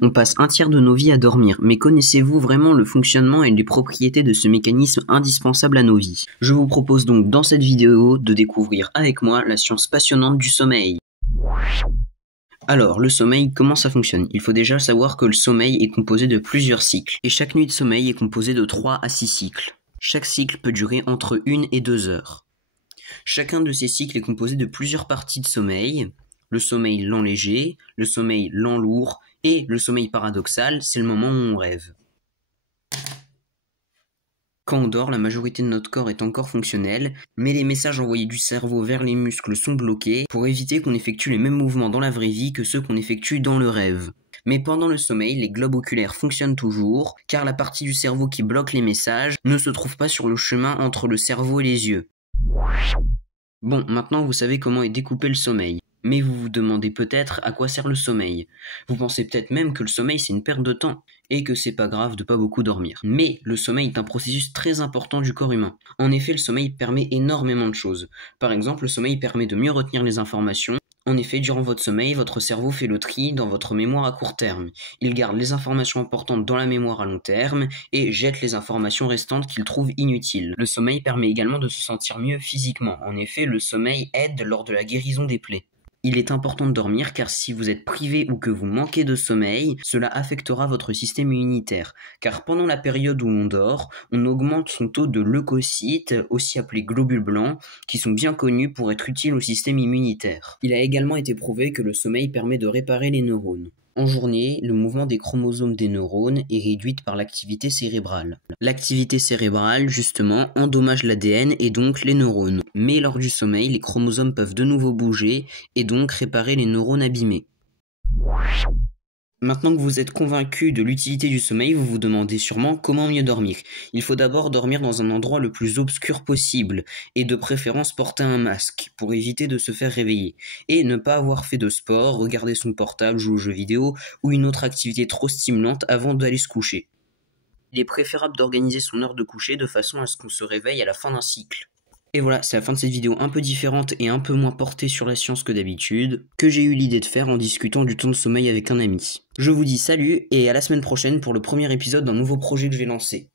On passe un tiers de nos vies à dormir, mais connaissez-vous vraiment le fonctionnement et les propriétés de ce mécanisme indispensable à nos vies? Je vous propose donc dans cette vidéo de découvrir avec moi la science passionnante du sommeil. Alors, le sommeil, comment ça fonctionne? Il faut déjà savoir que le sommeil est composé de plusieurs cycles, et chaque nuit de sommeil est composée de 3 à 6 cycles. Chaque cycle peut durer entre 1 et 2 heures. Chacun de ces cycles est composé de plusieurs parties de sommeil. Le sommeil lent léger, le sommeil lent lourd, et le sommeil paradoxal, c'est le moment où on rêve. Quand on dort, la majorité de notre corps est encore fonctionnel, mais les messages envoyés du cerveau vers les muscles sont bloqués pour éviter qu'on effectue les mêmes mouvements dans la vraie vie que ceux qu'on effectue dans le rêve. Mais pendant le sommeil, les globes oculaires fonctionnent toujours, car la partie du cerveau qui bloque les messages ne se trouve pas sur le chemin entre le cerveau et les yeux. Bon, maintenant vous savez comment est découpé le sommeil. Mais vous vous demandez peut-être à quoi sert le sommeil. Vous pensez peut-être même que le sommeil c'est une perte de temps, et que c'est pas grave de pas beaucoup dormir. Mais le sommeil est un processus très important du corps humain. En effet, le sommeil permet énormément de choses. Par exemple, le sommeil permet de mieux retenir les informations. En effet, durant votre sommeil, votre cerveau fait le tri dans votre mémoire à court terme. Il garde les informations importantes dans la mémoire à long terme et jette les informations restantes qu'il trouve inutiles. Le sommeil permet également de se sentir mieux physiquement. En effet, le sommeil aide lors de la guérison des plaies. Il est important de dormir car si vous êtes privé ou que vous manquez de sommeil, cela affectera votre système immunitaire. Car pendant la période où on dort, on augmente son taux de leucocytes, aussi appelés globules blancs, qui sont bien connus pour être utiles au système immunitaire. Il a également été prouvé que le sommeil permet de réparer les neurones. En journée, le mouvement des chromosomes des neurones est réduit par l'activité cérébrale. L'activité cérébrale, justement, endommage l'ADN et donc les neurones. Mais lors du sommeil, les chromosomes peuvent de nouveau bouger et donc réparer les neurones abîmés. Maintenant que vous êtes convaincu de l'utilité du sommeil, vous vous demandez sûrement comment mieux dormir. Il faut d'abord dormir dans un endroit le plus obscur possible, et de préférence porter un masque, pour éviter de se faire réveiller. Et ne pas avoir fait de sport, regarder son portable, jouer aux jeux vidéo, ou une autre activité trop stimulante avant d'aller se coucher. Il est préférable d'organiser son heure de coucher de façon à ce qu'on se réveille à la fin d'un cycle. Et voilà, c'est la fin de cette vidéo un peu différente et un peu moins portée sur la science que d'habitude, que j'ai eu l'idée de faire en discutant du temps de sommeil avec un ami. Je vous dis salut et à la semaine prochaine pour le premier épisode d'un nouveau projet que je vais lancer.